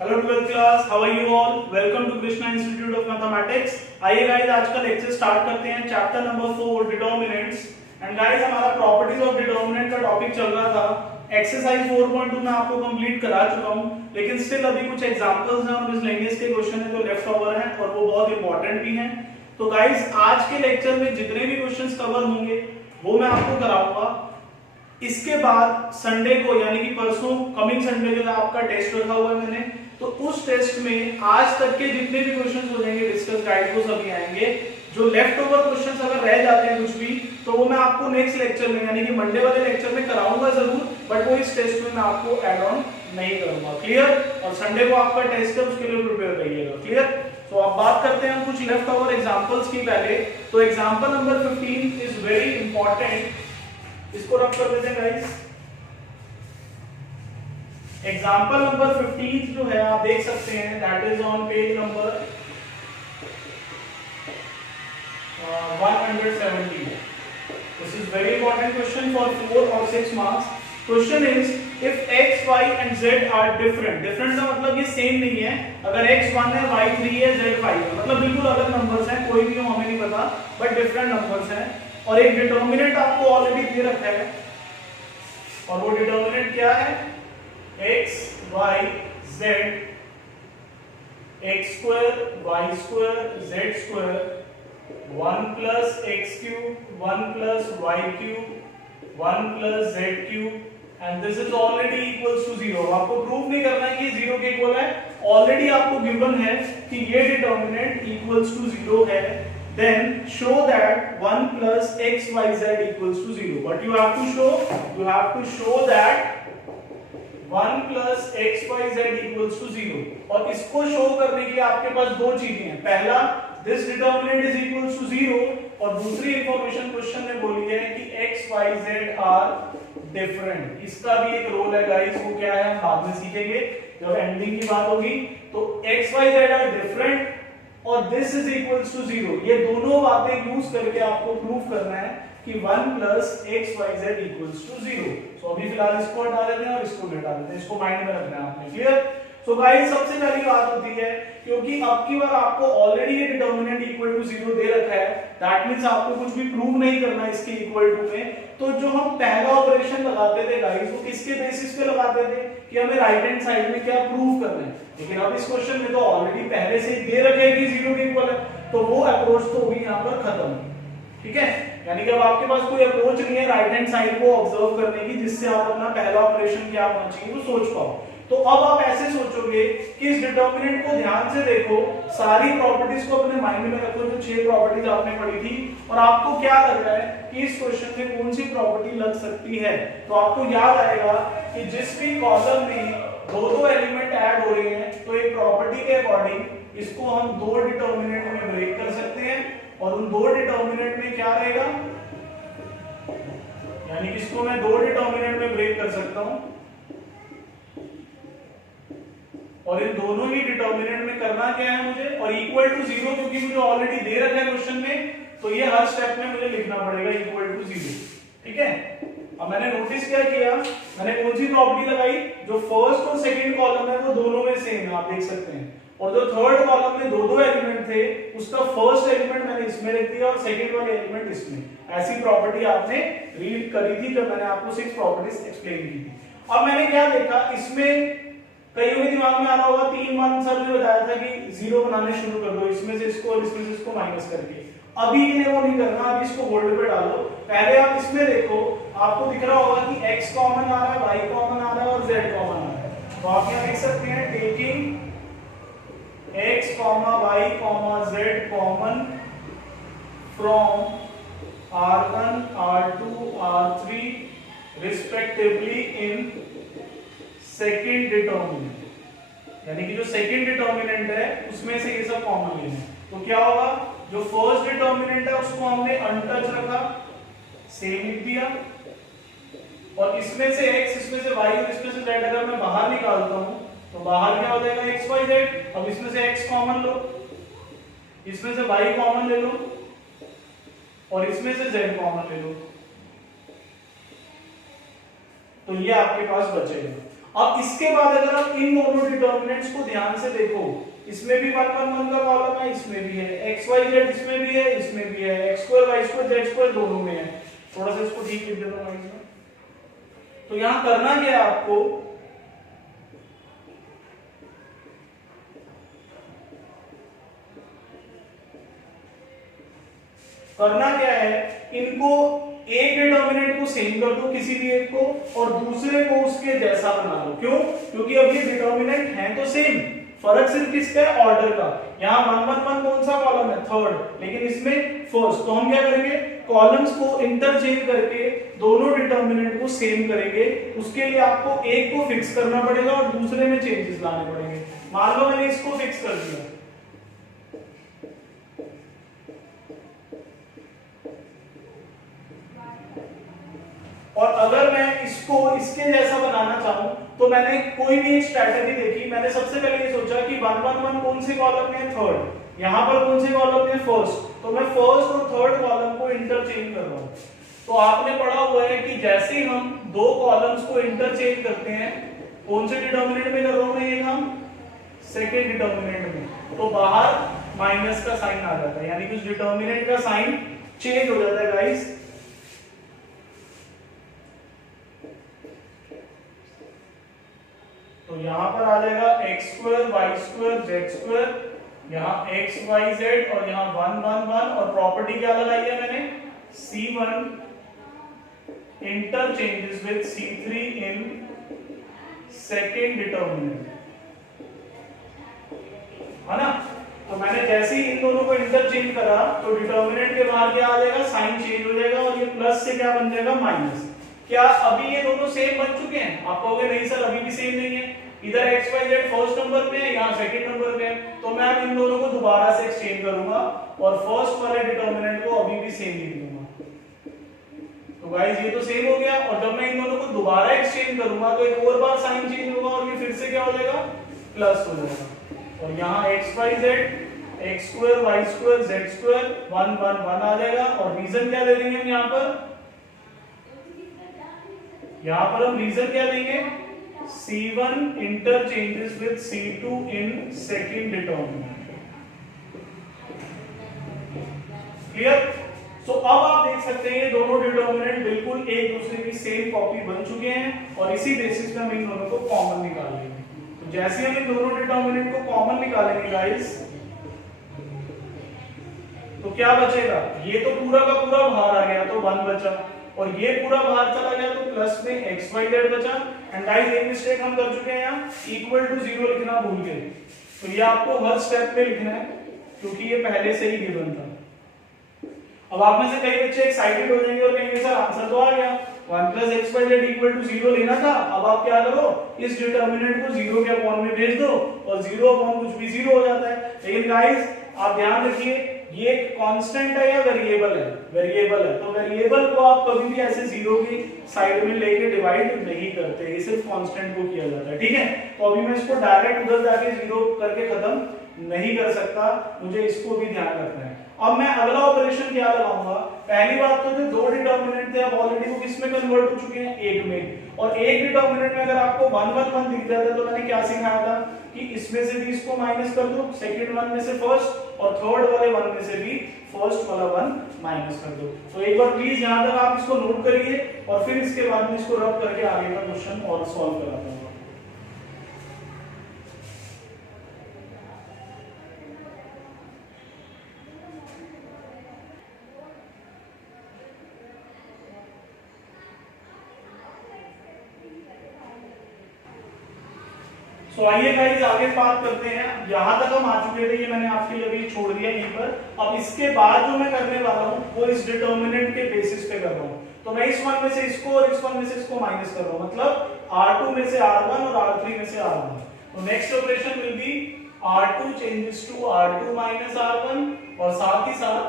Hello 12th class, how are you all? Welcome to Krishna institute of mathematics. आइए guys, आज का lecture start करते हैं। Chapter number 4 determinants. And guys, हमारा properties of determinant का topic चल रहा था। एक्सरसाइज 4.2 में आपको कंप्लीट करा चुका हूं, लेकिन स्टिल अभी कुछ एग्जांपल्स हैं और मिसलेनियस के क्वेश्चन है जो लेफ्ट ओवर हैं और वो बहुत इंपॉर्टेंट भी हैं। तो गाइस, आज के लेक्चर में जितने भी क्वेश्चंस कवर होंगे वो मैं आपको कराऊंगा। इसके बाद संडे को यानी कि परसों कमिंग संडे के लिए आपका टेस्ट रखा हुआ है मैंने। तो उस टेस्ट में आज तक के जितने भी क्वेश्चंस हो जाएंगे डिस्कस गाइड को सभी आएंगे। जो लेफ्ट ओवर क्वेश्चंस अगर रह जाते हैं कुछ भी, तो वो मैं आपको नेक्स्ट लेक्चर में यानी कि मंडे वाले लेक्चर में कराऊंगा जरूर, बट वो इस टेस्ट में मैं आपको ऐड ऑन नहीं करूंगा। क्लियर? और संडे को आपका टेस्ट है, उसके लिए प्रिपेयर रहिएगा। क्लियर? तो अब बात करते हैं कुछ लेफ्ट ओवर एग्जांपल्स की पहले। तो example number 15 is very important. इसको रख कर देते हैं गाइस। एग्जांपल नंबर 15 जो है आप देख सकते हैं, that is on page number 170। This is very important question for 4 और 6 marks. Question is if x, y and z are different. Different का मतलब ये सेम नहीं है। अगर x 1 है, y 3 है, z 5 है, मतलब बिल्कुल अलग नंबर्स हैं, कोई भी हो हमें नहीं पता, बट डिफरेंट नंबर्स हैं। और एक डिटरमिनेंट आपको ऑलरेडी दे रखा है, और वो डिटरमिनेंट क्या है? x, y, z, x square, y square, z square, 1 plus x cube, 1 plus y cube, 1 plus z cube, and this is already equals to 0। आपको प्रूव नहीं करना है कि ये 0 के इक्वल है, ऑलरेडी आपको गिवन है कि ये डिटरमिनेंट इक्वल्स टू 0 है। Then show that 1 plus x, y, z equals to 0. What you have to show? You have to show that 1 plus x, y, z equals to 0. और इसको show करने के लिए आपके पास दो चीजें हैं। पहला, this determinant is equals to 0, और दूसरी इंफॉर्मेशन क्वेश्चन में बोली है कि x, y, z are different। इसका भी एक रोल है गाइस, वो क्या है हम बाद में सीखेंगे जब एंडिंग की बात होगी। तो x, y, z are different और this is equals to 0। ये दोनों बातें यूज करके आपको प्रूव करना है कि 1 plus x, y, z equals to 0। तो अभी फिलहाल इसको हटा देते हैं और इसको हटा देते हैं, इसको माइंड में रखना है आपने। क्लियर? सो गाइस, सबसे पहली बात होती है, क्योंकि अब की बार आपको ऑलरेडी ये डिटरमिनेंट इक्वल टू 0 दे रखा है, दैट मींस आपको कुछ भी प्रूव नहीं करना है इसके इक्वल टू में। तो जो हम पहला ऑपरेशन लगाते थे गाइस, वो किसके बेसिस पे लगाते थे कि हमें राइट हैंड साइड में क्या प्रूव करना है। लेकिन अब इस क्वेश्चन में तो ऑलरेडी पहले से दे रखे हैं कि 0 के इक्वल है, तो वो अप्रोच तो भी यहां पर खत्म। ठीक है? यानी कि अब आपके पास कोई अप्रोच नहीं है राइट हैंड साइड को ऑब्जर्व करने की, जिससे आप अपना पहला ऑपरेशन क्या होना चाहिए वो सोच पाओ। तो अब आप ऐसे सोचोगे कि इस डिटरमिनेंट को ध्यान से देखो, सारी प्रॉपर्टीज को अपने माइंड में रखो, जो 6 प्रॉपर्टीज आपने पढ़ी थी, और आपको क्या लग रहा है कि इस क्वेश्चन में कौन सी प्रॉपर्टी लग सकती है। तो आपको याद आएगा कि जिस भी कॉलम में दो एलिमेंट ऐड हो रहे हैं, तो एक प्रॉपर्टी के अकॉर्डिंग इसको हम दो डिटरमिनेंट में ब्रेक कर सकते हैं, और उन दो डिटरमिनेंट में क्या रहेगा, यानी कि इसको मैं दो डिटरमिनेंट में ब्रेक कर सकता हूं, और इन दोनों ही डिटरमिनेंट में करना क्या है मुझे, और इक्वल टू 0, क्योंकि मुझे ऑलरेडी दे रखा है क्वेश्चन में, तो ये हर स्टेप में मुझे लिखना पड़ेगा इक्वल टू 0। ठीक है? अब मैंने नोटिस क्या किया, मैंने कौन सी प्रॉपर्टी लगाई, जो फर्स्ट और सेकंड कॉलम है वो दोनों में सेम है, आप देख सकते हैं, और जो थर्ड कॉलम में दो एलिमेंट थे, उसका फर्स्ट एलिमेंट मैंने इसमें रख दिया और सेकंड वाला एलिमेंट इसमें। ऐसी प्रॉपर्टी आपने रीड करी थी जब मैंने आपको 6 प्रॉपर्टीज एक्सप्लेन की थी। अब मैंने क्या देखा, इसमें कईयों के दिमाग में आ रहा होगा 3 1 सर ने बताया था कि 0 बनाने शुरू कर दो, इसमें से इसको और इसमें से इसको माइनस करके। अभी के लिए वो नहीं करना, अभी इसको बोल्ड पे डालो। पहले आप इसमें देखो, आपको दिख रहा होगा कि x कॉमन आ रहा है, y कॉमन आ रहा है और z कॉमन आ रहा है। तो आप यहां देख सकते हैं taking x, y, z common from r1, r2, r3 respectively in second determinant. यानी कि जो सेकेंड डिटरमिनेंट है उसमें से ये सब कॉमन लेना है। तो क्या होगा, जो फर्स्ट डिटरमिनेंट है उसको हमने अनटच रखा, सेम लिख दिया, और इसमें से x, इसमें से y और इसमें से z अगर मैं बाहर निकालता हूं तो बाहर क्या हो जाएगा, x, y, z। अब इसमें से x कॉमन लो, इसमें से y कॉमन ले लो, और इसमें से z कॉमन ले लो, तो ये आपके पास बचेगा। अब इसके बाद अगर आप इन दोनों डिटर्मिनेंट्स को ध्यान से देखो, इसमें भी 1 1 1 का कॉलम है, इसमें भी है, x y z इसमें भी है, इसमें भी है, x square y square z square दोनों में है। थोड़ा सा इसको ठीक लिख देता हूं इसमें। तो यहां करना क्या है आपको, करना क्या है, इनको एक डिटर्मिनेंट को सेम कर दो किसी भी एक को, और दूसरे को उसके जैसा बना लो। क्यों? क्योंकि अब ये डिटर्मिनेंट हैं तो सेम, फर्क सिर्फ किसका है, ऑर्डर का। यहाँ 1 1 1 कौन सा कॉलम है, थर्ड, लेकिन इसमें फर्स्ट। तो हम क्या करेंगे, कॉलम्स को इंटरचेंज करके दोनों डिटर्मिनेंट को सेम करेंगे। उसके लिए आपको एक को फिक्स करना पड़ेगा और दूसरे में चेंजेस लाने पड़ेंगे। मान लो मैंने इसको फिक्स कर दिया, और अगर मैं इसको इसके जैसा बनाना चाहूं तो मैंने कोई भी एक स्ट्रैटेजी देखी। मैंने सबसे पहले ये सोचा कि 1 1 1 कौन से कॉलम में है, थर्ड, यहां पर कौन से कॉलम में है, फर्स्ट, तो मैं फर्स्ट और थर्ड कॉलम को इंटरचेंज कर रहा हूं। तो आपने पढ़ा हुआ है कि जैसे ही हम दो कॉलम्स को इंटरचेंज करते हैं, कौन से डिटर्मिनेंट में कर रहा हूं मैं, ये हम सेकेंड डिटर्मिनेंट में, तो बाहर माइनस का साइन आ जाता है, यानी कि उस डिटर्मिनेंट का साइन चेंज हो जाता है गाइस। तो यहां पर आ जाएगा x square y square z square, यहाँ x y z, और यहाँ 1 1 1, और प्रॉपर्टी क्या लगाई है मैंने, c1 interchanges with c3 in second determinant, है ना। तो मैंने जैसे ही इन दोनों को इंटरचेंज करा तो डिटर्मिनेंट के बाहर क्या आ जाएगा, साइन चेंज हो जाएगा, और ये प्लस से क्या बन जाएगा, माइनस। क्या अभी ये दोनों सेम बन चुके हैं? आप कहोगे नहीं सर अभी भी सेम नहीं है, इधर x y z first number पे है, यहाँ सेकंड नंबर पे है। तो मैं अब इन दोनों को दोबारा से एक्सचेंज करूंगा और फर्स्ट वाले डिटर्मिनेंट को अभी भी सेम लिख दूंगा। तो गाइस ये तो सेम हो गया, और जब मैं इन दोनों को दोबारा एक्सचेंज करूंगा तो एक और बार साइन चेंज होगा और ये फिर से क्या हो जाएगा, प्लस हो जाएगा। और यहाँ x y z x square y square z square 1 1 1 आ जाएगा। और रीजन क्या दे देंगे हम यहाँ पर हम रीजन क्या देंगे, C1 interchanges with C2 in second determinant। Clear? So अब आप देख सकते हैं ये दोनों डिटर्मिनेंट बिल्कुल एक दूसरे की सेम कॉपी बन चुके हैं, और इसी बेसिस पे हम इन दोनों को कॉमन निकाल लेंगे। तो जैसे हम इन दोनों डिटर्मिनेंट को कॉमन निकालेंगे गाइस, तो क्या बचेगा, ये तो पूरा का पूरा बाहर आ गया तो 1 बचा, और ये पूरा बाहर चला गया तो प्लस में x y z बचा। एंड गाइस एक मिस्टेक हम कर चुके हैं, यहाँ इक्वल टू 0 लिखना भूल गए, तो ये आपको हर स्टेप पे लिखना है क्योंकि ये पहले से ही गिवन था। अब आप में से कई बच्चे एक्साइटेड हो जाएंगे और कहेंगे सर आंसर तो आ गया, 1 plus x y z equal to 0 लेना था। अब आप क्या करो, इस डिटर्मिनेंट को 0 के अपॉन में भेज दो और 0 अपॉन कुछ भी 0 हो जाता है। लेकिन गाइस आप ध्यान रखिए, ये कांस्टेंट है या वेरिएबल है? वेरिएबल है, तो वेरिएबल को आप कभी भी ऐसे 0 की साइड में लेके डिवाइड नहीं करते, ये सिर्फ कांस्टेंट को किया जाता है, ठीक है। तो अभी मैं इसको डायरेक्ट उधर जाके 0 करके खत्म नहीं कर सकता, मुझे इसको भी ध्यान रखना है। अब मैं अगला ऑपरेशन क्या लगाऊंगा, पहली बात तो जो दो डिटर्मिनेंट थे अब ऑलरेडी वो किस में कन्वर्ट हो चुके हैं, एक में। और एक डिटर्मिनेंट में अगर आपको 1 1 1 दिख जाता है तो मैंने क्या सिखाया था कि इसमें से भी इसको माइनस कर दो, सेकंड वन में से फर्स्ट, और थर्ड वाले वन में से भी फर्स्ट वाला वन माइनस कर दो। तो एक बार प्लीज यहां तक आप इसको नोट करिए और फिर इसके बाद में इसको रब करके आगे का क्वेश्चन और सॉल्व कराता हूं। तो आइए गाइस आगे बात करते हैं। यहां तक हम आ चुके थे, ये मैंने आपके लिए अभी छोड़ दिया यहीं पर। अब इसके बाद जो मैं करने वाला हूं वो इस डिटर्मिनेंट के बेसिस पे कर रहा हूं। तो मैं इस वन में से इसको और इस वन में से इसको माइनस कर रहा हूं, मतलब R2 में से R1 और R3 में से R1। तो next operation will be R2 changes to R2 minus R1, और साथ ही साथ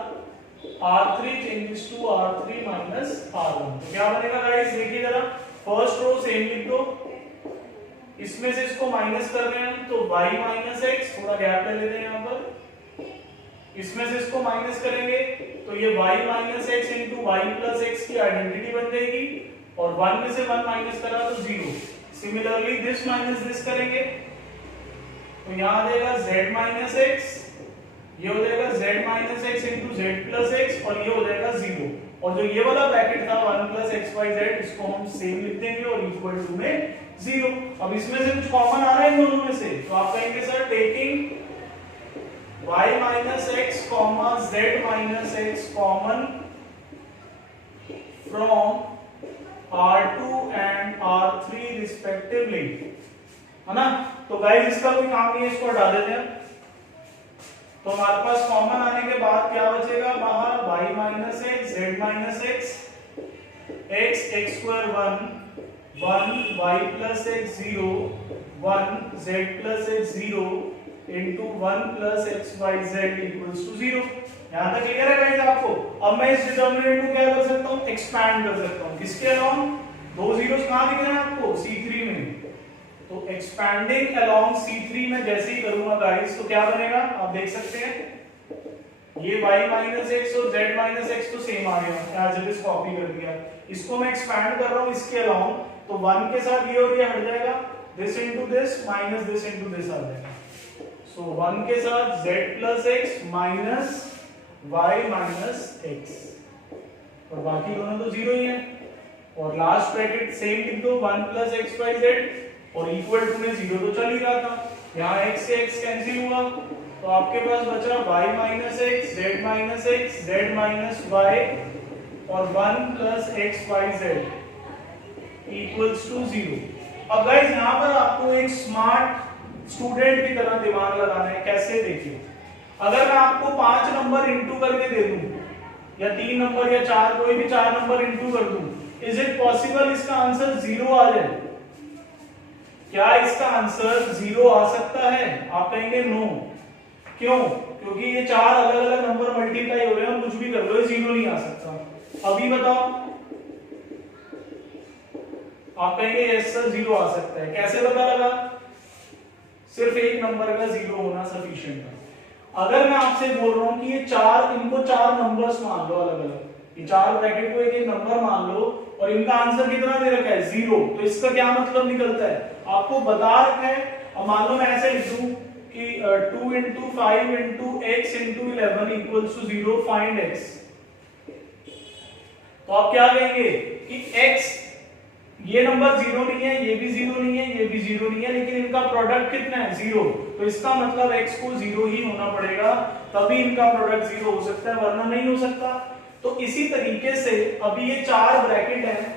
R3 changes to R3 minus R1। तो क्या बनेगा गाइस, देखिए जरा, फर्स्ट रो सेम लिख दो, इसमें से इसको माइनस कर रहे हैं तो y माइनस एक्स, थोड़ा गैप ले लेते हैं यहाँ पर, इसमें से इसको माइनस करेंगे तो ये y minus x into y plus x की आइडेंटिटी बन जाएगी, और 1 में से 1 माइनस करा तो 0, सिमिलरली दिस माइनस दिस करेंगे तो यहाँ आ जाएगा z माइनस एक्स, ये हो जाएगा z minus x into Z plus x, और ये हो जाएगा 0। और जो ये वाला ब्रैकेट था 1 प्लस एक्स वाई जेड, इसको हम सेम लिख देंगे और इक्वल टू में 0। अब इसमें से कुछ कॉमन आ रहा है इन दोनों में से, तो आप कहेंगे sir taking y minus x comma z minus x common from R2 and R3 respectively, है ना। तो गाइस इसका कोई काम नहीं है, इसको हटा देते हैं। तो हमारे पास कॉमन आने के बाद क्या बचेगा बाहर, y minus x z minus x, x x square 1 1 y plus x 0 1 z plus x 0 into 1 plus x y z equals to 0। यहां तक क्लियर है गाइस आपको। अब मैं इस डिटर्मिनेंट को क्या कर सकता हूं, एक्सपैंड कर सकता हूं। किसके अलोंग, दो जीरोस कहां दिख रहे हैं आपको, C3 में। तो एक्सपैंडिंग अलोंग C3 में जैसे ही करूंगा गाइस तो क्या बनेगा, आप देख सकते हैं ये y माइनस एक्स और z माइनस एक्स तो सेम आ गया, एज इट इज कॉपी कर दिया। इसको मैं एक्सपैंड कर रहा हूं इसके अलोंग, तो 1 के साथ ये और ये हट जाएगा, this into this minus this into this आ जाएगा। सो 1 के साथ z plus x minus y minus x, और बाकी दोनों तो जीरो ही है। और लास्ट ब्रैकेट सेम लिख दो, 1 प्लस एक्स वाई जेड, और इक्वल टू में 0 तो चल ही रहा था, यहाँ x से x कैंसिल हुआ, तो आपके पास बचा y minus x, z minus x, z minus y, और 1 plus x y z equals to 0। अब गाइस यहाँ पर आपको एक स्मार्ट स्टूडेंट की तरह दिमाग लगाना है। कैसे, देखिए, अगर मैं आपको 5 नंबर इंटू करके दे दूं, या 3 नंबर या 4, कोई भी 4 नंबर इंटू कर दूं, इज इट पॉसिबल इसका आंसर 0 आ जाए? क्या इसका आंसर 0 आ सकता है? आप कहेंगे नो। क्यों? क्योंकि ये 4 अलग अलग नंबर मल्टीप्लाई हो रहे हैं, कुछ भी कर लो, 0 नहीं आ सकता। अभी बताओ, आप कहेंगे यस सर 0 आ सकता है। कैसे पता लगा? सिर्फ एक नंबर का 0 होना सफिशिएंट है। अगर मैं आपसे बोल रहा हूं कि ये 4, इनको 4 नंबर्स मान लो अलग अलग, ये 4 ब्रैकेट को एक एक नंबर मान लो, और इनका आंसर कितना दे रखा है, 0, तो इसका क्या मतलब निकलता है, आपको बता रखा है। अब मान लो मैं ऐसे लिख दूं कि 2 into 5 into x into 11 equals to 0, find x। तो आप क्या कहेंगे कि x, ये नंबर 0 नहीं है, ये भी 0 नहीं है, ये भी 0 नहीं है, लेकिन इनका प्रोडक्ट कितना है, 0। तो इसका मतलब x को 0 ही होना पड़ेगा, तभी इनका प्रोडक्ट 0 हो सकता है, वरना नहीं हो सकता। तो इसी तरीके से अभी ये 4 ब्रैकेट हैं,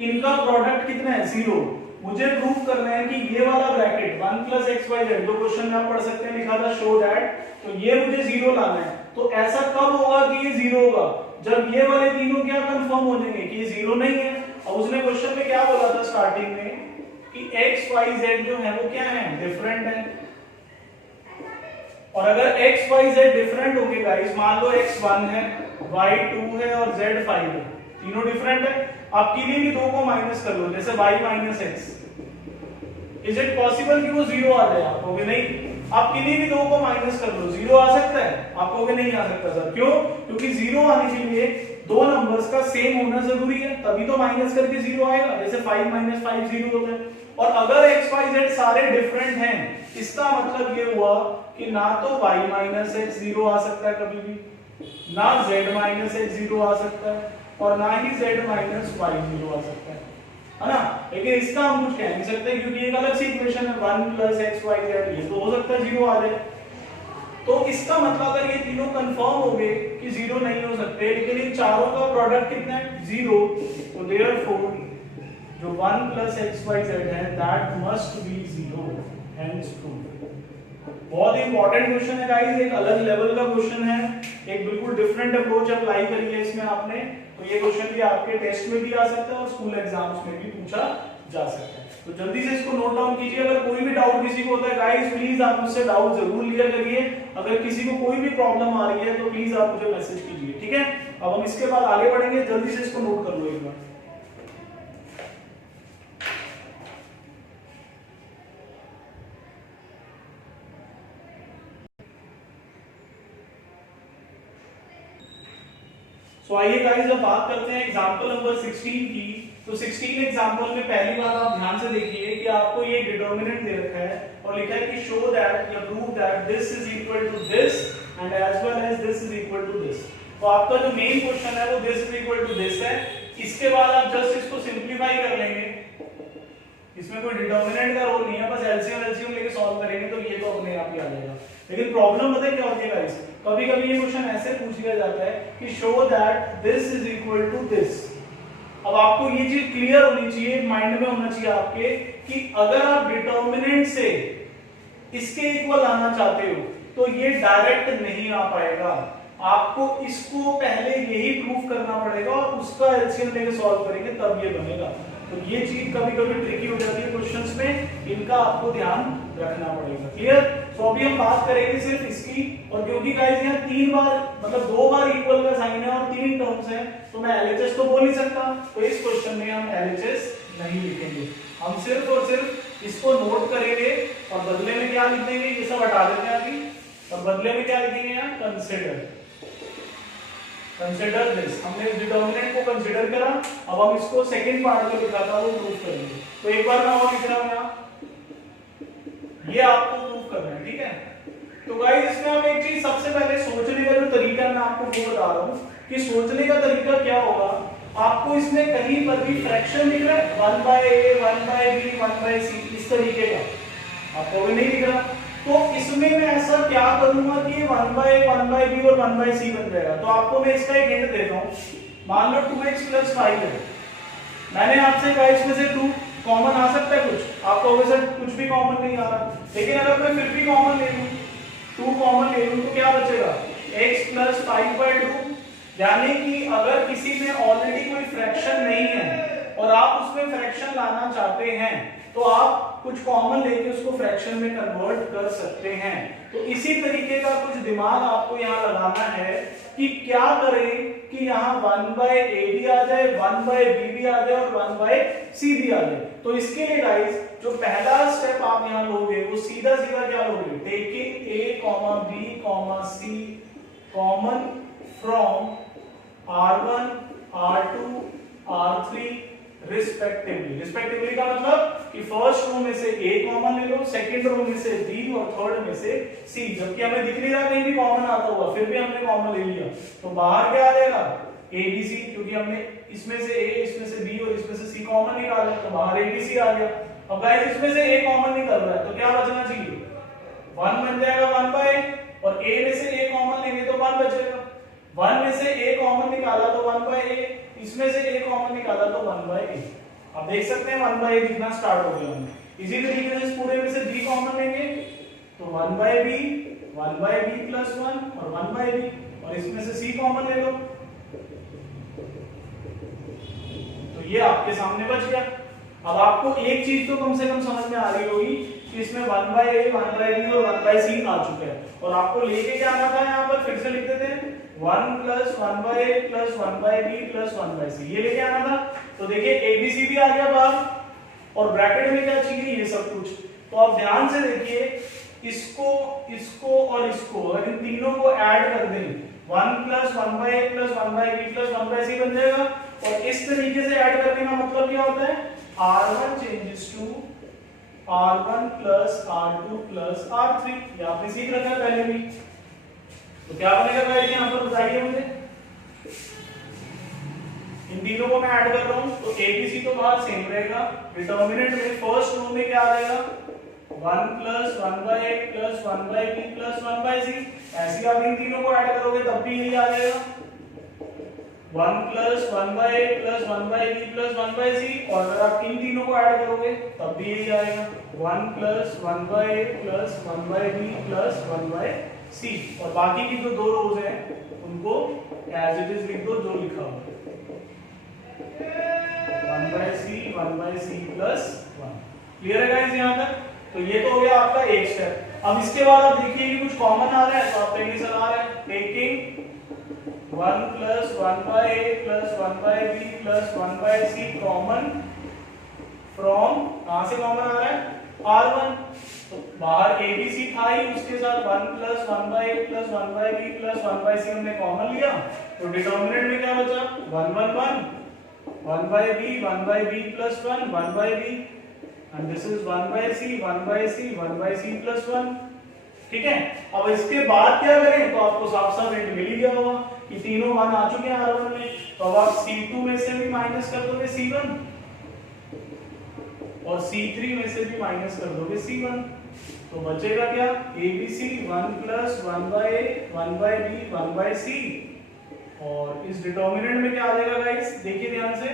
इनका प्रोडक्ट कितना है, 0। मुझे प्रूव करना है कि ये वाला bracket 1 plus x y z, जो क्वेश्चन में आप पढ़ सकते हैं, लिखा था शो दैट, तो ये मुझे 0 लाना है। तो ऐसा कब होगा कि ये 0 होगा, जब ये वाले तीनों क्या कंफर्म हो जाएंगे कि ये 0 नहीं है। और उसने क्वेश्चन में क्या बोला था स्टार्टिंग में कि एक्स वाई जेड जो है वो क्या है, डिफरेंट है। और अगर एक्स वाई जेड डिफरेंट होंगे गाइस, मान लो एक्स 1 है, वाई 2 है और जेड 5 है, तीनों डिफरेंट है, आप किन्हीं भी दो को माइनस कर लो, जैसे y minus x, is it possible कि वो 0 आ जाए? आप कहोगे नहीं। आप किन्हीं भी दो को माइनस कर लो, 0 आ सकता है? आप कहोगे नहीं आ सकता सर। क्यों? क्योंकि 0 आने के लिए दो नंबर्स का सेम होना जरूरी है, तभी तो माइनस करके 0 आएगा। जैसे 5 माइनस 5 0 होता है। और अगर x y z सारे डिफरेंट हैं, इसका मतलब ये हुआ कि ना तो y माइनस x 0 आ सकता है कभी भी, ना z माइनस x 0 आ सकता है, और ना ही z माइनस y 0 आ सकता है ना। लेकिन इसका हम कुछ कह नहीं सकते, क्योंकि एक अलग सी इक्वेशन है 1 प्लस एक्स वाई जेड, ये तो हो सकता है 0 आ जाए। तो इसका मतलब अगर ये तीनों कंफर्म हो गए कि 0 नहीं हो सकते, लेकिन इन चारों का प्रोडक्ट कितना है, 0, तो देयरफॉर जो 1 प्लस एक्स वाई जेड है that must be 0, hence true. बहुत इंपॉर्टेंट क्वेश्चन है गाइस, एक अलग लेवल का क्वेश्चन है, एक बिल्कुल डिफरेंट अप्रोच अप्लाई करी है इसमें आपने। तो ये क्वेश्चन भी आपके टेस्ट में भी आ सकता है और स्कूल एग्जाम्स में भी पूछा जा सकता है। तो जल्दी से इसको नोट डाउन कीजिए। अगर कोई भी डाउट किसी को होता है गाइस, प्लीज आप मुझसे डाउट जरूर लिया करिए। अगर किसी को कोई भी प्रॉब्लम आ रही है तो प्लीज आप मुझे मैसेज कीजिए, ठीक है। अब हम इसके बाद आगे बढ़ेंगे, जल्दी से इसको नोट कर लो एक बार। सो आइए गाइस अब बात करते हैं एग्जांपल नंबर 16 की, तो 16 एग्जांपल में पहली बात आप ध्यान से देखिए कि आपको ये डिटर्मिनेंट दे रखा है और लिखा है कि शो दैट या prove that this is equal to this and as well as this is equal to this. तो आपका जो मेन क्वेश्चन है वो this is equal to this है। इसके बाद आप जस्ट इसको सिंपलीफाई कर लेंगे, इसमें कोई डिटर्मिनेंट का रोल नहीं है, बस एलसीएम लेके सॉल्व करेंगे तो ये तो अपने आप ही आ जाएगा। लेकिन प्रॉब्लम पता है क्या होती है गाइस, कभी कभी ये क्वेश्चन ऐसे पूछ लिया जाता है कि show that this is equal to this. अब आपको ये चीज क्लियर होनी चाहिए, माइंड में होना चाहिए आपके कि अगर आप डिटर्मिनेंट से इसके इक्वल आना चाहते हो तो ये डायरेक्ट नहीं आ पाएगा, आपको इसको पहले यही प्रूफ करना पड़ेगा और उसका एलसीएम लेके सॉल्व करेंगे तब ये बनेगा। तो ये चीज कभी कभी ट्रिकी हो जाती है क्वेश्चंस में, इनका आपको ध्यान रखना पड़ेगा। क्लियर? तो अभी हम बात करेंगे सिर्फ इसकी, और क्योंकि गाइस यहाँ 3 बार मतलब 2 बार इक्वल का साइन है और 3 टर्म्स हैं तो मैं एलएचएस तो बोल नहीं सकता, तो इस क्वेश्चन में हम एलएचएस नहीं लिखेंगे, हम सिर्फ और सिर्फ इसको नोट करेंगे और बदले में क्या लिख देंगे, ये सब हटा देते हैं अभी, और बदले में क्या लिखेंगे यहाँ, कंसिडर। कंसिडर दिस, हमने इस डिटर्मिनेंट को कंसिडर करा, अब हम इसको सेकंड पार्ट में लिखा था वो प्रूव करेंगे। तो एक बार मैं और लिख रहा हूं यहाँ, ये आपको प्रूव करना है, ठीक है। तो गाइस इसमें हम एक चीज सबसे पहले सोचने का जो तरीका मैं आपको वो बता रहा हूं कि सोचने का तरीका क्या होगा। आपको इसमें कहीं पर भी फ्रैक्शन दिख रहा है 1/a 1/b 1/c इस तरीके का आपको भी नहीं दिख रहा, तो इसमें मैं ऐसा क्या करूंगा कि 1/a 1/b और 1/c बन जाएगा। तो आपको मैं इसका एक हिंट देता हूं, मान लो 2x + 5 है, मैंने आपसे कहा इसमें से 2 कॉमन आ सकता है, कुछ आपको वैसे कुछ भी कॉमन नहीं आ रहा, लेकिन अगर मैं फिर भी कॉमन ले लूं 2 कॉमन ले लूं तो क्या बचेगा, x + 5/2। यानी कि अगर किसी में ऑलरेडी कोई फ्रैक्शन नहीं है और आप उसमें फ्रैक्शन लाना चाहते हैं तो आप कुछ कॉमन लेके उसको फ्रैक्शन में कन्वर्ट कर सकते हैं। तो इसी तरीके का कुछ दिमाग आपको यहाँ लगाना है कि क्या करें कि यहाँ 1/a भी आ जाए, 1/b भी आ जाए और 1/c भी आ जाए। तो इसके लिए गाइस जो पहला स्टेप आप यहाँ लोगे वो सीधा सीधा क्या लोगे, taking a, b, c common from r1 r2 r3 respectively. Respectively का मतलब कि फर्स्ट रो में से a कॉमन ले लो, सेकंड रो में से b और थर्ड में से c। जबकि हमें दिख नहीं रहा कहीं भी कॉमन आता हुआ, फिर भी हमने कॉमन ले लिया, तो बाहर क्या आ जाएगा, a b c, क्योंकि हमने इसमें से a, इसमें से b और इसमें से c कॉमन निकाला तो बाहर a b c आ गया। अब गाइस इसमें से a कॉमन निकल रहा है तो क्या बचना चाहिए, 1 बन जाएगा 1/a, और a में से a कॉमन लेंगे तो 1 बचेगा। 1 में से a कॉमन निकाला तो 1/a, इसमें से a कॉमन निकाला तो 1/a। आप देख सकते हैं 1/a दिखना स्टार्ट हो गया हमने। इसी तरीके से इस पूरे में से b कॉमन लेंगे तो 1/b 1/b + 1 और 1/b, और इसमें से c कॉमन ले लो तो ये आपके सामने बच गया। अब आपको एक चीज तो कम से कम समझ में आ रही होगी कि इसमें 1/a 1/b और 1/c आ चुका है, और आपको लेके क्या आना था, यहाँ पर फिर से लिख देते हैं 1 + 1/a + 1/b + 1/c, ये लेके आना था। तो देखिए abc भी आ गया बाहर और ब्रैकेट में क्या चाहिए, ये सब कुछ। तो आप ध्यान से देखिए, इसको इसको और इसको अगर इन तीनों को ऐड कर दें 1 + 1/a + 1/b + 1/c बन जाएगा, और इस तरीके से ऐड करने का मतलब क्या होता है, r1 changes to r1 + r2 + r3, ये आपने सीख रखा है पहले भी। तो क्या बनेगा गाइस यहाँ पर बताइए मुझे, इन तीनों को मैं ऐड कर रहा हूं तो abc तो बाहर सेम रहेगा, डिटर्मिनेंट में फर्स्ट रो में क्या आ जाएगा 1 + 1/a + 1/b + 1/c, ऐसे आप इन तीनों को ऐड करोगे तब भी यही आ जाएगा 1 + 1/a + 1/b + 1/c, और अगर आप इन तीनों को ऐड करोगे तब भी यही आएगा 1 + 1/a + 1/b + 1/c, और बाकी की जो 2 रोज हैं उनको एज इट इज लिख दो जो लिखा हुआ है 1/c 1/c + 1। क्लियर है गाइस यहाँ तक? तो ये तो हो गया आपका एक स्टेप। अब इसके बाद आप देखिए कि कुछ कॉमन आ रहा है तो आप पहले से आ रहा है taking 1 + 1/a + 1/b + 1/c common from, कहां से कॉमन आ रहा है, r1, तो बाहर abc था ही, उसके साथ 1 + 1/a + 1/b + 1/c हमने कॉमन लिया, तो डिटर्मिनेंट में क्या बचा 1 1 1, 1 by b plus 1 by b, and this is 1 by c 1 by c plus 1। ठीक है, अब इसके बाद क्या करें, तो आपको साफ साफ हिंट मिल ही गया होगा कि तीनों 1 आ चुके हैं R1 में, तो अब आप C2 में से भी माइनस कर दोगे C1 और C3 में से भी माइनस कर दोगे C1, तो बचेगा क्या, ABC 1 plus 1 by A 1 by B 1 by C। और इस डिटर्मिनेंट में क्या आ जाएगा गाइस, देखिए ध्यान से,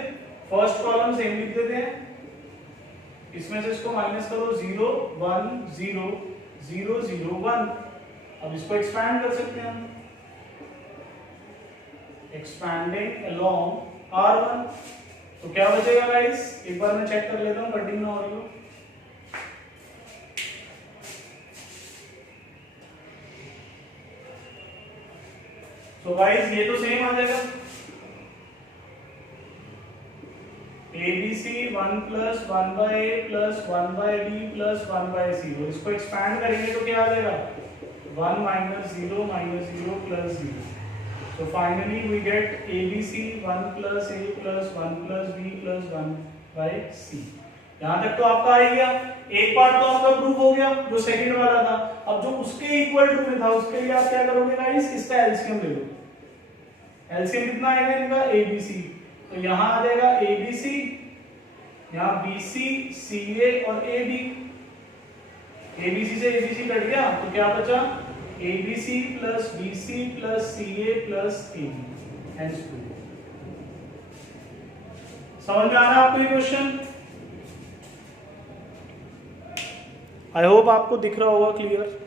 फर्स्ट कॉलम सेम लिख देते हैं, इसमें से इसको माइनस करो, 0 1 0 0 0 1। अब इसको एक्सपैंड कर सकते हैं हम, एक्सपैंडिंग अलोंग R1, तो क्या बचेगा गाइस, एक बार मैं चेक कर लेता हूं कटिंग ना हो रही हो। तो गाइस ये तो सेम आ जाएगा, ABC 1 plus 1 by A plus 1 by B plus 1 by C, और इसको एक्सपैंड करेंगे तो क्या आ जाएगा, 1 minus 0 plus 0। So finally we get ABC 1 plus A plus 1 plus B plus 1 by C। यहाँ तक तो आपका आ ही गया, एक पार्ट तो आपका प्रूफ हो गया जो सेकंड वाला था। अब जो उसके इक्वल टू में था उसके लिए आप क्या करोगे गाइस, इसका एलसीएम ले लो। एलसीएम कितना आएगा इनका, ABC, तो यहाँ आ जाएगा ABC, यहाँ BC CA और AB, ABC से ABC कट गया तो क्या बचा, ABC plus BC plus CA plus AB, hence 2। समझ में आ रहा है आपको ये क्वेश्चन, आई होप आपको दिख रहा होगा क्लियर।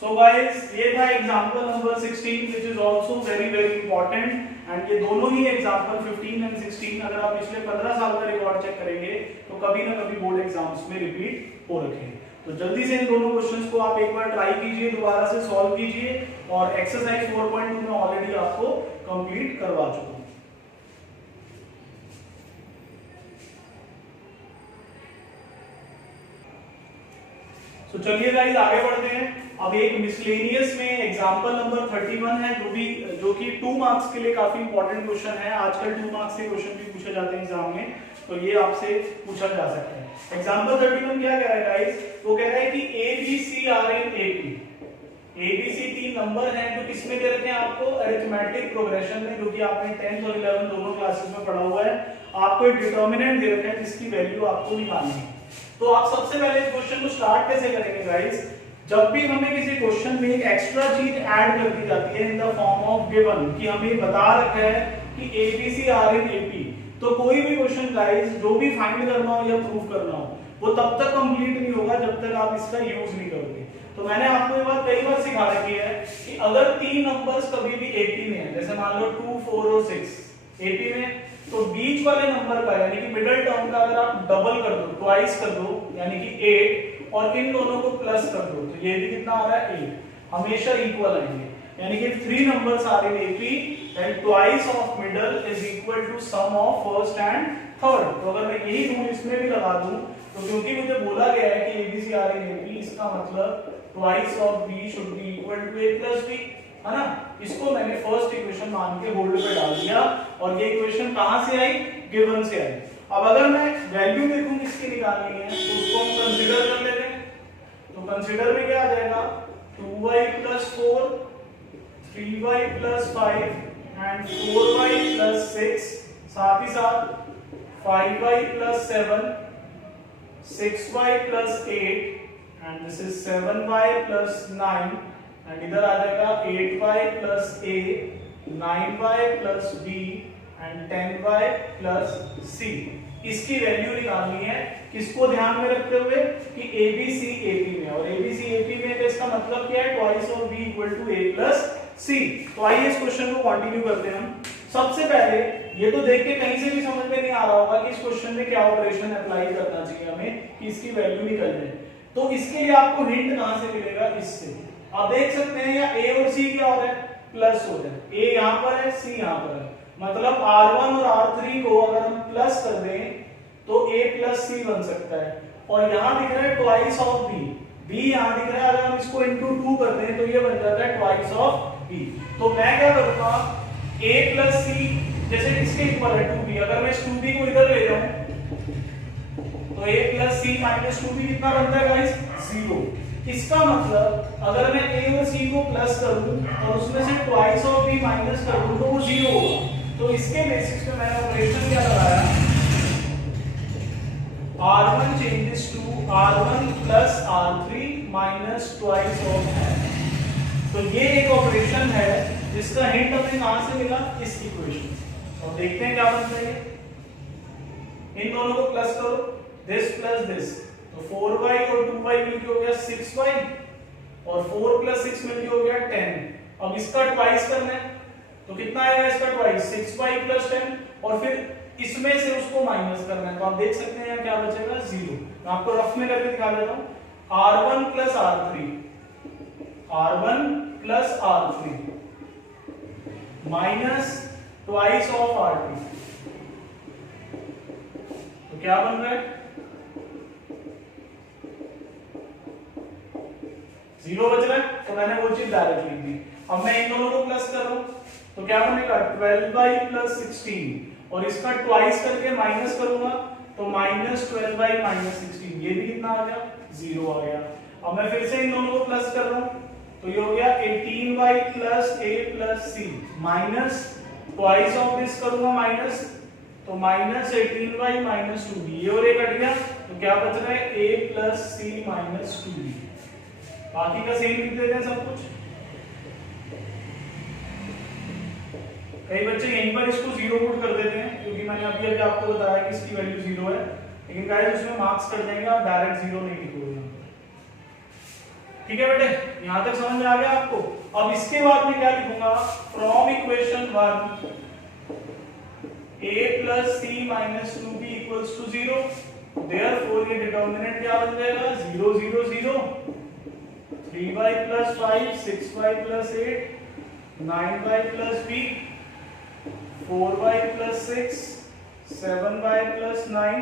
So guys, ये था example number 16 which is also very very important and ये दोनों ही एग्जाम्पल 15 and 16 अगर आप पिछले 15 साल का रिकॉर्ड चेक करेंगे तो कभी ना कभी बोर्ड एग्जाम्स में रिपीट हो रखे हैं। तो जल्दी से इन दोनों क्वेश्चंस को आप एक बार ट्राई कीजिए, दोबारा से सॉल्व कीजिए, और एक्सरसाइज 4.2 में ऑलरेडी आपको कंप्लीट करवा चुका हूं। तो चलिए गाइस आगे बढ़ते हैं। अब एक मिसलेनियस में एग्जांपल नंबर 31 है जो कि 2 मार्क्स के लिए काफी इंपॉर्टेंट क्वेश्चन है। आजकल 2 मार्क्स के क्वेश्चन भी पूछे जाते हैं एग्जाम में, तो ये आपसे पूछा जा सकता है। एग्जांपल 31 क्या कह रहा है गाइस, वो कह रहा है कि ABC are in AP। ABC 3 number हैं जो किसमें दे रखे हैं आपको, अरिथमेटिक प्रोग्रेशन में, जो कि आपने 10th और 11th दोनों क्लासेस में पढ़ा हुआ है। आपको एक डिटर्मिनेंट दे रखा है जिसकी वैल्यू आपको निकालनी है। तो आप सबसे पहले इस क्वेश्चन को स्टार्ट कैसे करेंगे गाइस, जब भी हमें किसी क्वेश्चन में एक एक्स्ट्रा चीज ऐड कर दी जाती है in the form of given, कि हमें बता रखा है कि ABC आर इन AP, तो कोई भी क्वेश्चन गाइस जो भी फाइंड करना हो या प्रूव करना हो वो तब तक कंप्लीट नहीं होगा जब तक आप इसका यूज नहीं करोगे। तो मैंने आपको ये बात कई बार सिखा रखी है कि अगर 3 नंबर्स कभी भी AP में है, जैसे मान लो 2 4 और 6 AP में, तो बीच वाले नंबर का यानी कि मिडिल टर्म का अगर आप डबल कर दो, ट्वाइस कर दो, यानी कि 8, और इन दोनों को प्लस कर दो, तो ये भी कितना आ रहा है 8, हमेशा इक्वल आएंगे। यानी कि 3 numbers are in AP and twice of middle is equal to sum of first and third. तो अगर मैं यही रूल इसमें भी लगा दूं, तो क्योंकि मुझे बोला गया है कि ABC आर इन AP, इसका मतलब twice of B should be equal to A plus B, है ना। इसको मैंने फर्स्ट इक्वेशन मान के होल्ड पे डाल दिया, और ये इक्वेशन कहां से आई, गिवन से आई। अब अगर मैं वैल्यू देखूं किसकी निकालनी है, तो उसको हम कंसीडर कर लेते हैं। तो कंसीडर में क्या आ जाएगा, 2y plus 4, 3y plus 5 and 4y plus 6, साथ ही साथ 5y plus 7, 6y plus 8 and this is 7y plus 9 and इधर आ जाएगा 8y plus A, 9y plus B and 10y plus C। इसकी वैल्यू निकालनी है, किसको ध्यान में रखते हुए कि ABC AP में, और ABC AP में तो इसका मतलब क्या है, twice of B equal to A plus C। तो आइए इस क्वेश्चन को कंटिन्यू करते हैं हम। सबसे पहले ये तो देख के कहीं से भी समझ में नहीं आ रहा होगा कि इस क्वेश्चन में क्या ऑपरेशन अप्लाई करना चाहिए हमें कि इसकी वैल्यू निकल जाए। तो इसके लिए आपको हिंट कहां से मिलेगा, इससे आप देख सकते हैं या A और C क्या हो रहा है, प्लस हो रहा है। A यहां पर है, C यहां पर है, मतलब R1 और R3 को अगर हम प्लस कर दें तो A प्लस C बन सकता है। और यहां दिख रहा है ट्वाइस ऑफ B, b यहाँ दिख रहा है, अगर हम इसको इंटू 2 करते हैं तो ये बन जाता है ट्वाइस ऑफ b। तो मैं क्या करूंगा, a प्लस सी जैसे किसके इक्वल है 2b, अगर मैं इस 2b को इधर ले जाऊं तो a plus c minus 2b कितना बनता है गाइस, 0। इसका मतलब अगर मैं a और c को प्लस करूं और उसमें से ट्वाइस ऑफ b माइनस कर दूं तो वो 0 होगा। तो इसके बेसिस पे मैंने ऑपरेशन क्या लगाया, r1 changes to r1 plus r3 minus twice of n। तो ये एक ऑपरेशन है जिसका हिंट हमें कहां से मिला, इस इक्वेशन। और देखते हैं क्या बनता है। इन दोनों को प्लस करो, दिस प्लस दिस, तो 4y और 2y मिलके हो गया 6y और 4 प्लस 6 मिलके हो गया 10। अब इसका ट्वाइस करना है तो कितना आएगा इसका ट्वाइस, 6y प्लस 10 और फिर इसमें से उसको माइनस करना है। तो आप देख सकते हैं क्या बचेगा, 0। मैं आपको रफ में करके दिखा देता हूं, r1 plus r3, r1 plus r3 minus twice of r2, तो क्या बन रहा है, 0 बच रहा है। तो मैंने वो चीज डायरेक्ट लिख दी। अब मैं इन दोनों को प्लस कर रहा हूं तो क्या बनेगा, 12y प्लस 16 और इसका ट्वाइस करके माइनस करूंगा तो माइनस 12y माइनस 16, ये भी कितना आ गया, 0 आ गया। अब मैं फिर से इन दोनों को प्लस कर रहा हूं तो ये हो गया 18y plus a plus c minus twice of this करूंगा माइनस, तो माइनस 18y माइनस 2b, ये और ये कट गया तो क्या बच रहा है, a plus c minus 2b। बाकी का सेम लिख देते हैं सब कुछ। कई बच्चे यहीं पर इसको 0 पुट कर देते हैं क्योंकि मैंने अभी अभी आपको बताया कि इसकी वैल्यू 0 है, लेकिन गाइस उसमें मार्क्स कट जाएंगे, आप डायरेक्ट 0 नहीं लिखोगे। ठीक है बेटे, यहां तक समझ में आ गया आपको। अब इसके बाद में क्या लिखूंगा, from equation 1 a plus c minus 2b equals to 0, therefore ये डिटर्मिनेंट क्या बन जाएगा, 0 0 0, 3y plus 5, 6y plus 8, 9y plus b, 4y plus 6, 7y plus 9,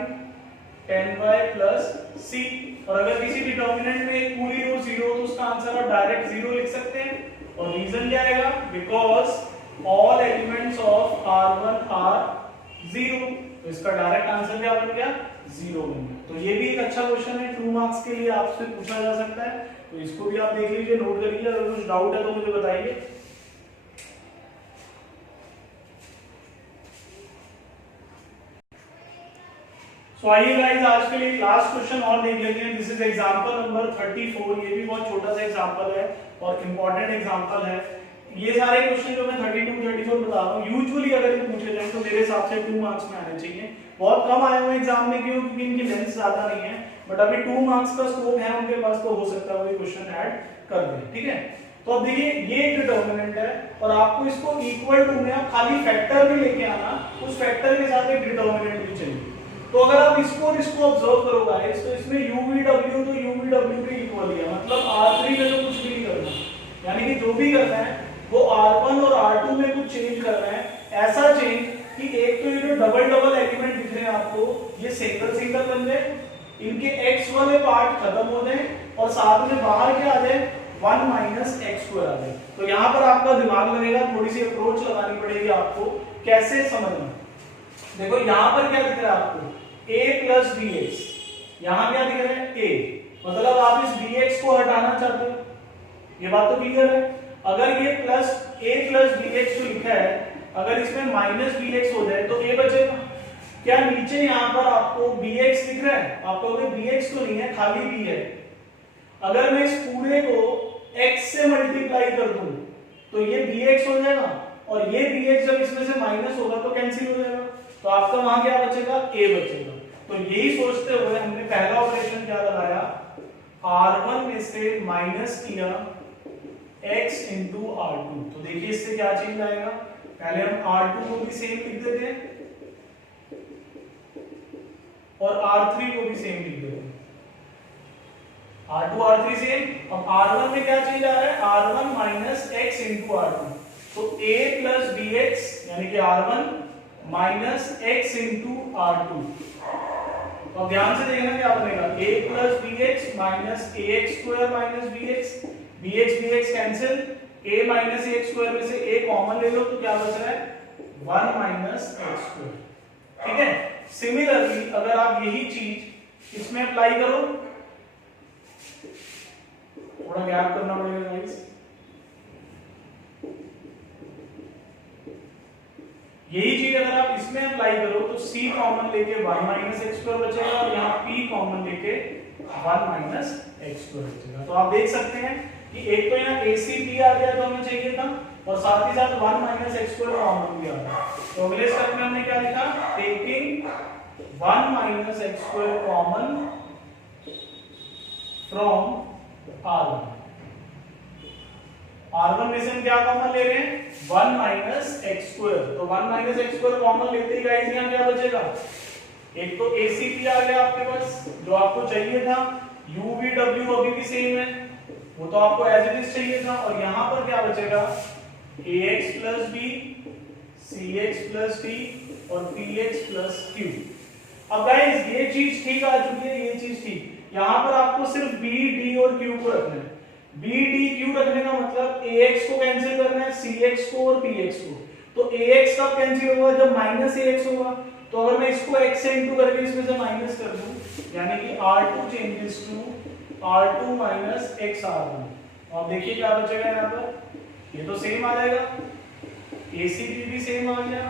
10y plus c। और अगर किसी डिटर्मिनेंट में एक पूरी रो 0 तो उसका आंसर आप डायरेक्ट 0 लिख सकते हैं। और रीजन क्या आएगा, because all elements of R1 are 0, तो इसका डायरेक्ट आंसर क्या बन गया, 0 बन गया। तो ये भी एक अच्छा क्वेश्चन है, 2 मार्क्स के लिए आपसे पूछा जा सकता है, तो इसको भी आप देख लीजिए, नोट कर लीजिए। अगर कुछ डाउट है तो मुझे बताइए। तो आइए गाइस आज के लिए लास्ट क्वेश्चन और देख लेते हैं। This is example number 34। ये भी बहुत छोटा सा एग्जांपल है और इंपॉर्टेंट एग्जांपल है। ये सारे क्वेश्चन जो मैं 32 34 बता रहा हूँ, यूजुअली अगर ये पूछे जाए तो मेरे हिसाब से 2 मार्क्स में आने चाहिए। बहुत कम आए हुए एग्जाम में, क्यों, क्योंकि इनकी लेंथ ज्यादा नहीं है, बट अभी 2 मार्क्स का स्कोप है उनके पास, तो हो सकता है वो क्वेश्चन ऐड कर दें। ठीक है, तो अब देखिए ये एक डिटर्मिनेंट है और आपको इसको इक्वल टू में आप खाली फैक्टर भी लेके आना, उस फैक्टर के साथ एक डिटर्मिनेंट भी चाहिए। तो अगर आप इसको ऑब्जर्व करो गाइस, तो इसमें UVW तो UVW के इक्वल है, मतलब R3 में तो कुछ भी नहीं करना, यानी कि जो भी करना है वो R1 और R2 में कुछ चेंज करना है। ऐसा चेंज कि एक तो ये जो डबल डबल एलिमेंट दिख रहे हैं आपको, ये सिंगल सिंगल बन जाए, इनके x वाले पार्ट खत्म हो जाए और साथ में बाहर क्या आ जाए, 1 माइनस एक्स स्क्वायर आ जाए। तो यहाँ पर आपका दिमाग लगेगा, थोड़ी सी अप्रोच लगानी पड़ेगी आपको, कैसे समझना। देखो यहाँ पर क्या दिख रहा है आपको, a प्लस dx, यहां क्या दिख रहा है a, मतलब आप इस dx को हटाना चाहते हो, ये बात तो क्लियर है। अगर ये प्लस a प्लस dx जो लिखा है, अगर इसमें माइनस dx हो जाए तो a बचेगा। क्या नीचे यहां पर आपको bx दिख रहा है, आप कहोगे bx तो नहीं है, खाली b है। अगर मैं इस पूरे को x से मल्टीप्लाई कर दूं तो ये bx हो जाएगा और ये bx जब इसमें से माइनस होगा तो कैंसिल हो जाएगा, तो आपका वहां क्या बचेगा, a बचेगा। तो यही सोचते हुए हमने पहला ऑपरेशन क्या लगाया, R1 में से माइनस किया x इंटू R2। तो देखिए इससे क्या चेंज आएगा, पहले हम R2 को भी सेम लिख देते हैं और R3 को भी सेम लिख देते हैं, R2 R3 सेम। अब R1 में क्या चेंज आ रहा है, R1 minus x into R2, तो a प्लस dx यानी कि R1 minus x into R2, तो अब ध्यान से देखना क्या बनेगा, a plus b x minus a x square minus b x cancel, a minus a x square में से a कॉमन ले लो तो क्या बच रहा है 1 माइनस एक्स स्क्वायर। ठीक है, सिमिलरली अगर आप यही चीज इसमें अप्लाई करो, थोड़ा गैप करना पड़ेगा गाइस, यही चीज अगर आप इसमें अप्लाई करो तो c कॉमन लेके 1 माइनस एक्स स्क्वायर बचेगा और यहाँ p कॉमन लेके 1 माइनस एक्स स्क्वायर बचेगा। तो आप देख सकते हैं कि एक तो यहाँ ACP आ गया तो हमें चाहिए था, और साथ ही साथ 1 माइनस एक्स स्क्वायर कॉमन भी आ गया। तो अगले स्टेप में हमने क्या लिखा, taking 1 minus x square common from R1। R1 में से हम क्या कॉमन ले रहे हैं 1 माइनस एक्स स्क्वायर, तो 1 माइनस एक्स स्क्वायर कॉमन लेते ही गाइस यहाँ क्या बचेगा, एक तो ACP आ गया आपके पास जो आपको चाहिए था, UVW अभी भी सेम है वो तो आपको एज इट इज चाहिए था, और यहाँ पर क्या बचेगा AX plus B, CX plus D और PX प्लस Q। अब गाइस ये चीज ठीक आ चुकी है, ये चीज ठीक, यहाँ पर आपको सिर्फ B, D और Q को रखना है। B, D, Q रखने का मतलब AX को कैंसिल करना है, CX को और PX को। तो AX कब कैंसिल होगा, जब माइनस AX होगा। तो अगर मैं इसको x से इंटू करके इसमें से माइनस कर दूं, यानी कि R2 changes to R2 minus x R1। आप देखिए क्या बचेगा यहाँ पर, ये तो सेम आ जाएगा, ACP भी सेम आ गया,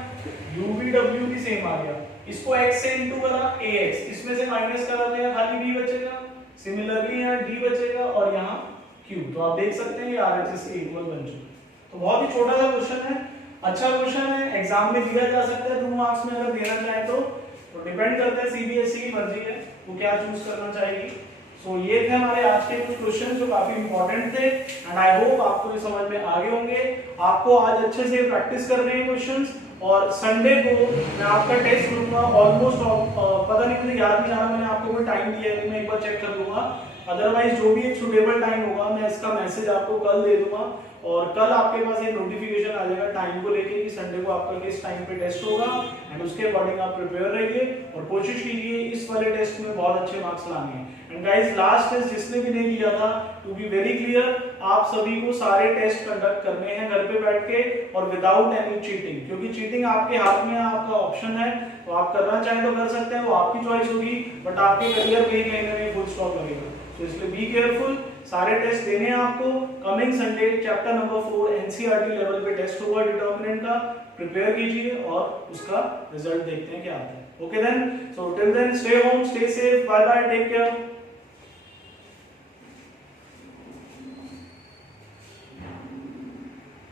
UVW भी सेम आ गया, इसको x से इंटू करा AX, इसमें से माइनस करा देगा खाली B बचेगा, सिमिलरली यहाँ D बचेगा और यहाँ Q। तो आप देख सकते हैं ये RHS के इक्वल बन चुका है। तो बहुत ही छोटा सा क्वेश्चन है, अच्छा क्वेश्चन है, एग्जाम में दिया जा सकता है 2 मार्क्स में अगर देना चाहे तो डिपेंड करता है CBSE की मर्जी है वो क्या चूज करना चाहेगी। सो ये थे हमारे आज के कुछ क्वेश्चन जो काफी इंपॉर्टेंट थे, एंड आई होप आपको ये समझ में आ गए होंगे। आपको आज अच्छे से प्रैक्टिस करने हैं क्वेश्चंस, और संडे को मैं आपका टेस्ट लूंगा ऑलमोस्ट, पता नहीं मुझे याद नहीं आ रहा मैंने आपको कोई टाइम दिया है तो मैं एक बार चेक कर लूंगा, अदरवाइज जो भी एक सुटेबल टाइम होगा मैं इसका मैसेज आपको कल दे दूंगा, और कल आपके पास एक नोटिफिकेशन आ जाएगा टाइम को लेके कि संडे को आपका किस टाइम पे टेस्ट होगा, एंड उसके अकॉर्डिंग आप प्रिपेयर रहिए और कोशिश कीजिए इस वाले टेस्ट में बहुत अच्छे मार्क्स लाने हैं। एंड गाइस लास्ट टेस्ट जिसने भी नहीं लिया था, टू बी वेरी क्लियर, आप सभी को सारे टेस्ट कंडक्ट करने हैं घर पे बैठ के और विदाउट एनी चीटिंग, क्योंकि चीटिंग आपके हाथ में आपका ऑप्शन है, तो आप करना चाहें तो कर सकते हैं, वो आपकी चॉइस होगी, बट आपके करियर में कहीं ना कहीं फुल स्टॉप लगेगा। तो इसलिए बी केयरफुल, सारे टेस्ट देने हैं आपको। Coming Sunday chapter number 4 NCERT level पे टेस्ट होगा डिटर्मिनेंट का, प्रिपेयर कीजिए और उसका रिजल्ट देखते हैं क्या आता है। Okay then, so till then stay home, stay safe, bye bye, take care.